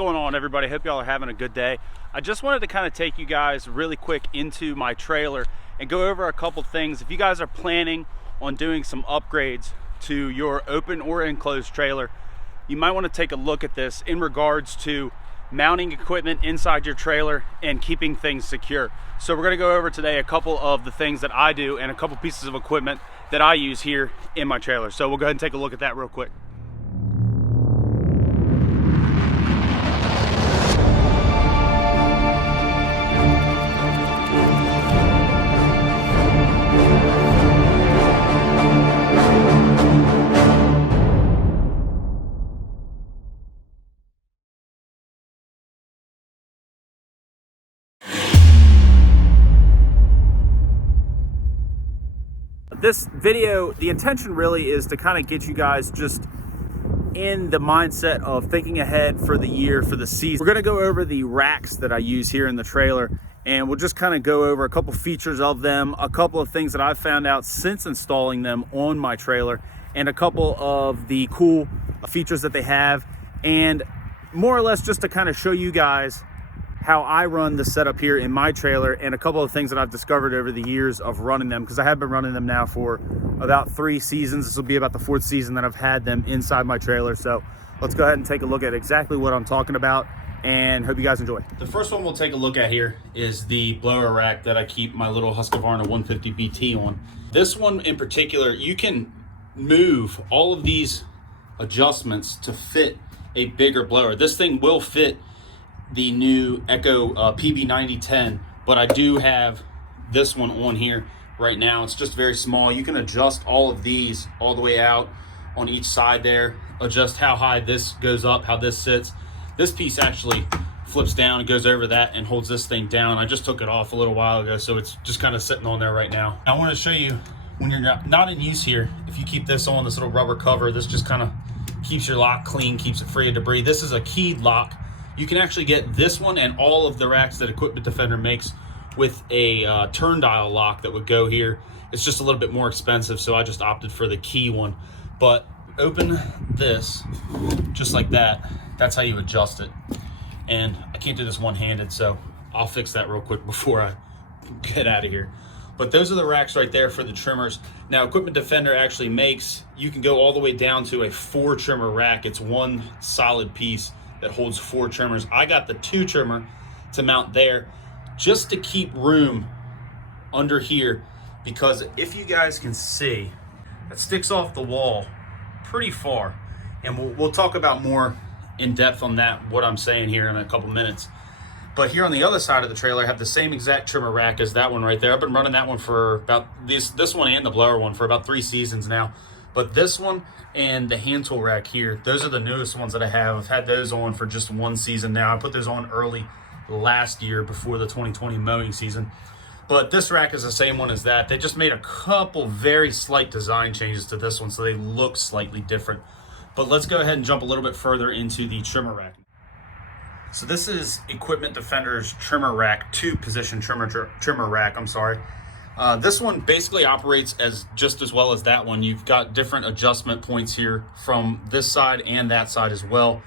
going on, everybody? Hope y'all are having a good day. I just wanted to kind of take you guys really quick into my trailer and go over a couple things. If you guys are planning on doing some upgrades to your open or enclosed trailer, you might want to take a look at this in regards to mounting equipment inside your trailer and keeping things secure. So we're going to go over today a couple of the things that I do and a couple pieces of equipment that I use here in my trailer. So we'll go ahead and take a look at that real quick. This video, the intention really is to kind of get you guys just in the mindset of thinking ahead for the year, for the season. We're going to go over the racks that I use here in the trailer, and we'll just kind of go over a couple features of them, a couple of things that I've found out since installing them on my trailer, and a couple of the cool features that they have, and more or less just to kind of show you guys how I run the setup here in my trailer, and a couple of things that I've discovered over the years of running them, because I have been running them now for about 3 seasons. This will be about the 4th season that I've had them inside my trailer. So let's go ahead and take a look at exactly what I'm talking about, and hope you guys enjoy. The first one we'll take a look at here is the blower rack that I keep my little Husqvarna 150 BT on. This one in particular, you can move all of these adjustments to fit a bigger blower. This thing will fit the new Echo PB9010, but I do have this one on here right now. It's just very small. You can adjust all of these all the way out on each side there, adjust how high this goes up, how this sits. This piece actually flips down and goes over that and holds this thing down. I just took it off a little while ago, so it's just kind of sitting on there right now. I want to show you when you're not in use here, if you keep this on, this little rubber cover, this just kind of keeps your lock clean, keeps it free of debris. This is a keyed lock. You can actually get this one and all of the racks that Equipment Defender makes with a turn dial lock that would go here. It's just a little bit more expensive, so I just opted for the key one. But open this just like that. That's how you adjust it. And I can't do this one-handed, so I'll fix that real quick before I get out of here. But those are the racks right there for the trimmers. Now, Equipment Defender actually makes, you can go all the way down to a 4 trimmer rack. It's one solid piece that holds 4 trimmers. I got the 2 trimmer to mount there just to keep room under here, because if you guys can see, it sticks off the wall pretty far. And we'll talk about more in depth on that, what I'm saying here in a couple minutes. But here on the other side of the trailer, I have the same exact trimmer rack as that one right there. I've been running that one for about this one and the blower one for about 3 seasons now. But this one and the hand tool rack here, those are the newest ones that I have. I've had those on for just 1 season now. I put those on early last year before the 2020 mowing season. But this rack is the same one as that. They just made a couple very slight design changes to this one, so they look slightly different. But let's go ahead and jump a little bit further into the trimmer rack. So this is Equipment Defender's trimmer rack, 2-position trimmer rack, I'm sorry. This one basically operates as just as well as that one. You've got different adjustment points here from this side and that side as well.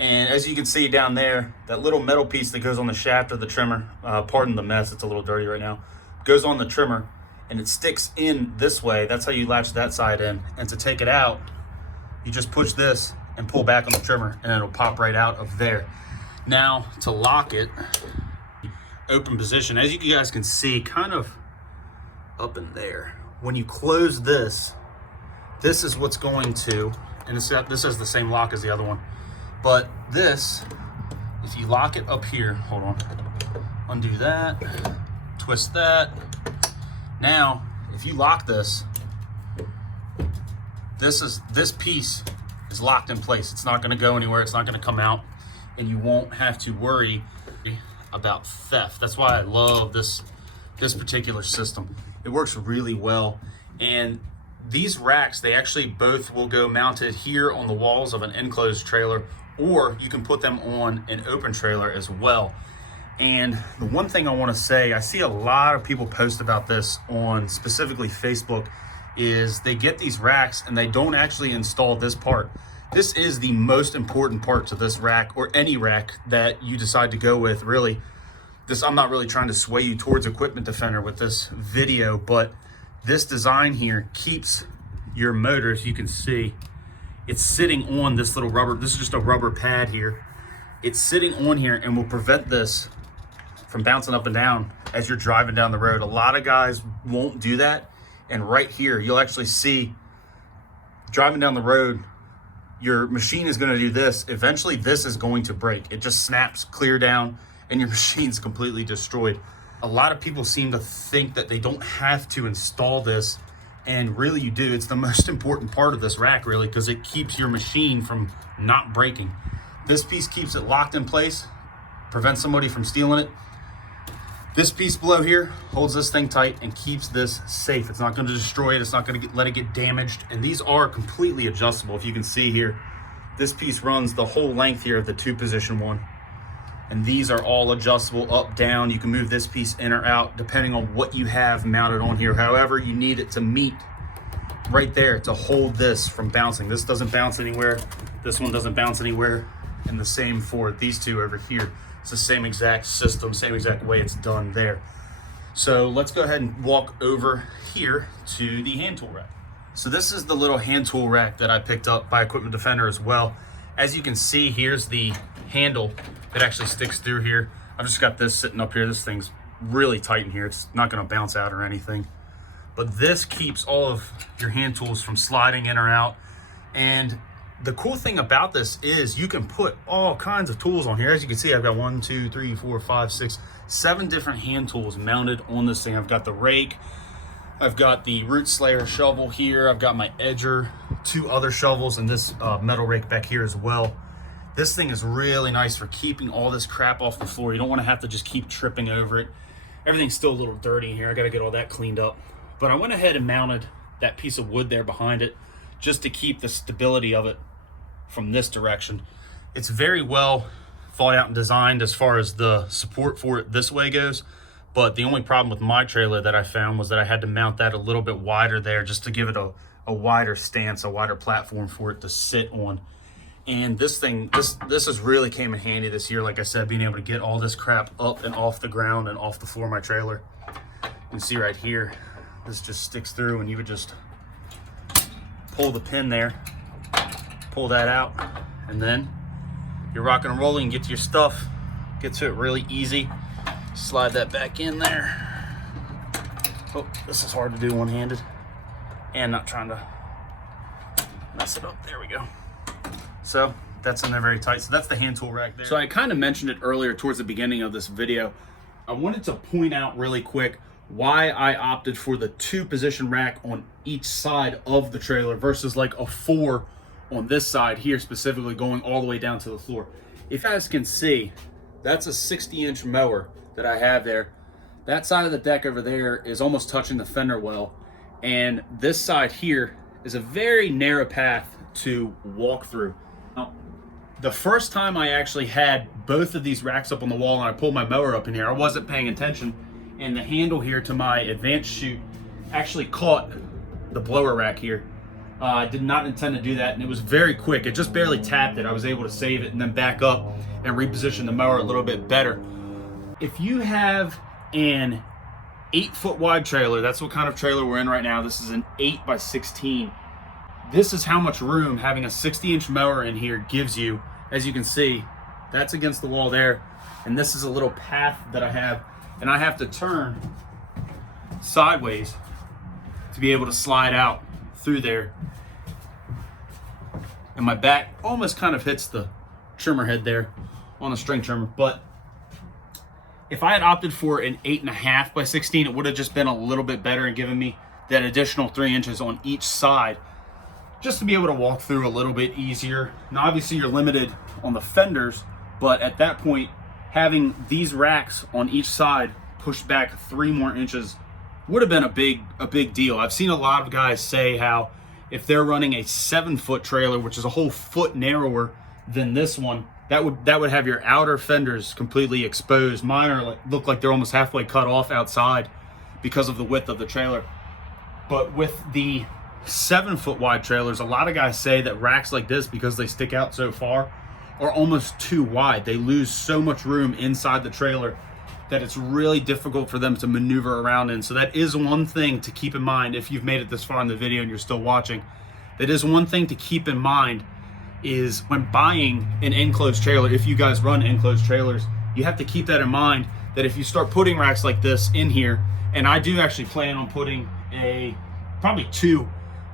And as you can see down there, that little metal piece that goes on the shaft of the trimmer, pardon the mess, it's a little dirty right now, goes on the trimmer and it sticks in this way. That's how you latch that side in. And to take it out, you just push this and pull back on the trimmer and it'll pop right out of there. Now to lock it, open position, as you guys can see, kind of up in there. When you close this, this is what's going to, and this has the same lock as the other one, but this, if you lock it up here, hold on, undo that, twist that. Now, if you lock this, this piece is locked in place. It's not going to go anywhere. It's not going to come out, and you won't have to worry about theft. That's why I love this particular system. It works really well. And these racks, they actually both will go mounted here on the walls of an enclosed trailer, or you can put them on an open trailer as well. And the one thing I want to say, I see a lot of people post about this on specifically Facebook, is they get these racks and they don't actually install this part. This is the most important part to this rack, or any rack that you decide to go with, really. I'm not really trying to sway you towards Equipment Defender with this video, but this design here keeps your motor, as you can see, it's sitting on this little rubber, this is just a rubber pad here. It's sitting on here and will prevent this from bouncing up and down as you're driving down the road. A lot of guys won't do that. And right here, you'll actually see driving down the road, your machine is gonna do this. Eventually this is going to break. It just snaps clear down and your machine's completely destroyed. A lot of people seem to think that they don't have to install this, and really you do. It's the most important part of this rack, really, because it keeps your machine from not breaking. This piece keeps it locked in place, prevents somebody from stealing it. This piece below here holds this thing tight and keeps this safe. It's not going to destroy it. It's not going to let it get damaged. And these are completely adjustable. If you can see here, this piece runs the whole length here of the 2-position one. And these are all adjustable up, down. You can move this piece in or out depending on what you have mounted on here. However you need it to meet right there to hold this from bouncing. This doesn't bounce anywhere. This one doesn't bounce anywhere. And the same for these two over here. It's the same exact system, same exact way it's done there. So let's go ahead and walk over here to the hand tool rack. So this is the little hand tool rack that I picked up by Equipment Defender as well. As you can see, here's the handle that actually sticks through here. I've just got this sitting up here. This thing's really tight in here. It's not gonna bounce out or anything. But this keeps all of your hand tools from sliding in or out. And the cool thing about this is you can put all kinds of tools on here. As you can see, I've got 1, 2, 3, 4, 5, 6, 7 different hand tools mounted on this thing. I've got the rake, I've got the root slayer shovel here, I've got my edger, 2 other shovels, and this metal rake back here as well. This thing is really nice for keeping all this crap off the floor. You don't want to have to just keep tripping over it. Everything's still a little dirty in here. I got to get all that cleaned up. But I went ahead and mounted that piece of wood there behind it just to keep the stability of it from this direction. It's very well thought out and designed as far as the support for it this way goes. But the only problem with my trailer that I found was that I had to mount that a little bit wider there just to give it a wider stance, a wider platform for it to sit on. And this thing, this has really came in handy this year. Like I said, being able to get all this crap up and off the ground and off the floor of my trailer. You can see right here, this just sticks through, and you would just pull the pin there, pull that out, and then you're rocking and rolling. Get to your stuff, get to it really easy. Slide that back in there. Oh, this is hard to do one-handed, and not trying to mess it up. There we go. So that's in there very tight. So that's the hand tool rack there. So I kind of mentioned it earlier towards the beginning of this video. I wanted to point out really quick why I opted for the 2-position rack on each side of the trailer versus like a 4 on this side here, specifically going all the way down to the floor. If you guys can see, that's a 60-inch mower that I have there. That side of the deck over there is almost touching the fender well. And this side here is a very narrow path to walk through. Now, the first time I actually had both of these racks up on the wall and I pulled my mower up in here, I wasn't paying attention, and the handle here to my advanced chute actually caught the blower rack here. I did not intend to do that, and it was very quick. It just barely tapped it. I was able to save it and then back up and reposition the mower a little bit better. If you have an 8-foot wide trailer, that's what kind of trailer we're in right now. This is an 8x16. This is how much room having a 60-inch mower in here gives you. As you can see, that's against the wall there. And this is a little path that I have. And I have to turn sideways to be able to slide out through there. And my back almost kind of hits the trimmer head there on the string trimmer. But if I had opted for an 8.5x16, it would have just been a little bit better and given me that additional 3 inches on each side, just to be able to walk through a little bit easier. Now, obviously you're limited on the fenders, but at that point, having these racks on each side pushed back 3 more inches would have been a big deal. I've seen a lot of guys say how if they're running a 7-foot trailer, which is a whole foot narrower than this one, that would have your outer fenders completely exposed. Mine are look like they're almost halfway cut off outside because of the width of the trailer. But with the 7-foot wide trailers, a lot of guys say that racks like this, because they stick out so far, are almost too wide. They lose so much room inside the trailer that it's really difficult for them to maneuver around in. So that is one thing to keep in mind if you've made it this far in the video and you're still watching. That is one thing to keep in mind, is when buying an enclosed trailer, if you guys run enclosed trailers, you have to keep that in mind, that if you start putting racks like this in here, and I do actually plan on putting probably 2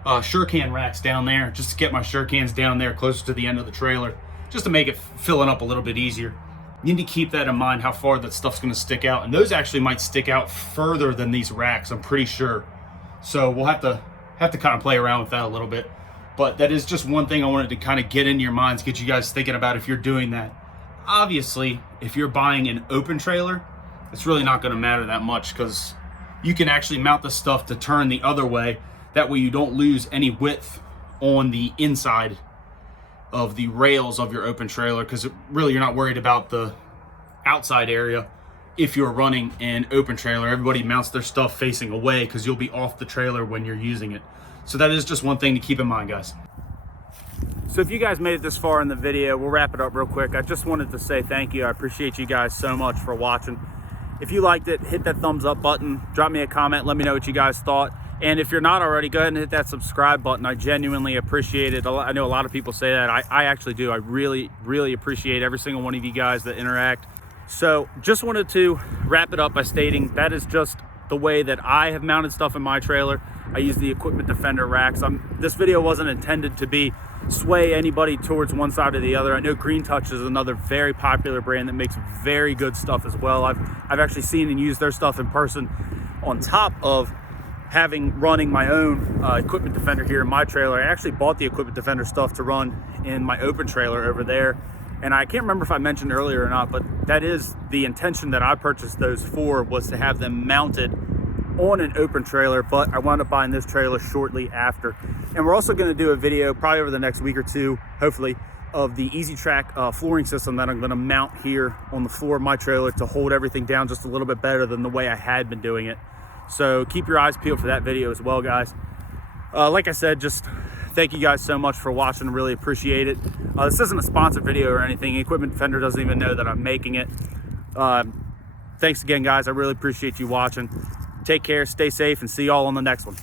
Shurcan racks down there, just to get my Shurcans down there closer to the end of the trailer, just to make it filling up a little bit easier. You need to keep that in mind, how far that stuff's going to stick out, and those actually might stick out further than these racks, I'm pretty sure. So we'll have to kind of play around with that a little bit, but that is just one thing I wanted to kind of get into your minds, get you guys thinking about if you're doing that. Obviously, if you're buying an open trailer, it's really not going to matter that much, because you can actually mount the stuff to turn the other way. That way you don't lose any width on the inside of the rails of your open trailer, because really you're not worried about the outside area. If you're running an open trailer, everybody mounts their stuff facing away because you'll be off the trailer when you're using it. So that is just one thing to keep in mind, guys. So if you guys made it this far in the video, we'll wrap it up real quick. I just wanted to say thank you. I appreciate you guys so much for watching. If you liked it, hit that thumbs up button, drop me a comment, let me know what you guys thought. And if you're not already, go ahead and hit that subscribe button. I genuinely appreciate it. I know a lot of people say that. I actually do. I really, really appreciate every single one of you guys that interact. So just wanted to wrap it up by stating that is just the way that I have mounted stuff in my trailer. I use the Equipment Defender racks. This video wasn't intended to sway anybody towards one side or the other. I know Green Touch is another very popular brand that makes very good stuff as well. I've actually seen and used their stuff in person, on top of running my own Equipment Defender here in my trailer. I actually bought the Equipment Defender stuff to run in my open trailer over there. And I can't remember if I mentioned earlier or not, but that is the intention that I purchased those for, was to have them mounted on an open trailer, but I wound up buying this trailer shortly after. And we're also going to do a video probably over the next week or two, hopefully, of the EasyTrack flooring system that I'm going to mount here on the floor of my trailer to hold everything down just a little bit better than the way I had been doing it. So keep your eyes peeled for that video as well, guys. Like I said, just thank you guys so much for watching. Really appreciate it. This isn't a sponsored video or anything. Equipment Defender doesn't even know that I'm making it. Thanks again, guys. I really appreciate you watching. Take care, stay safe, and see y'all on the next one.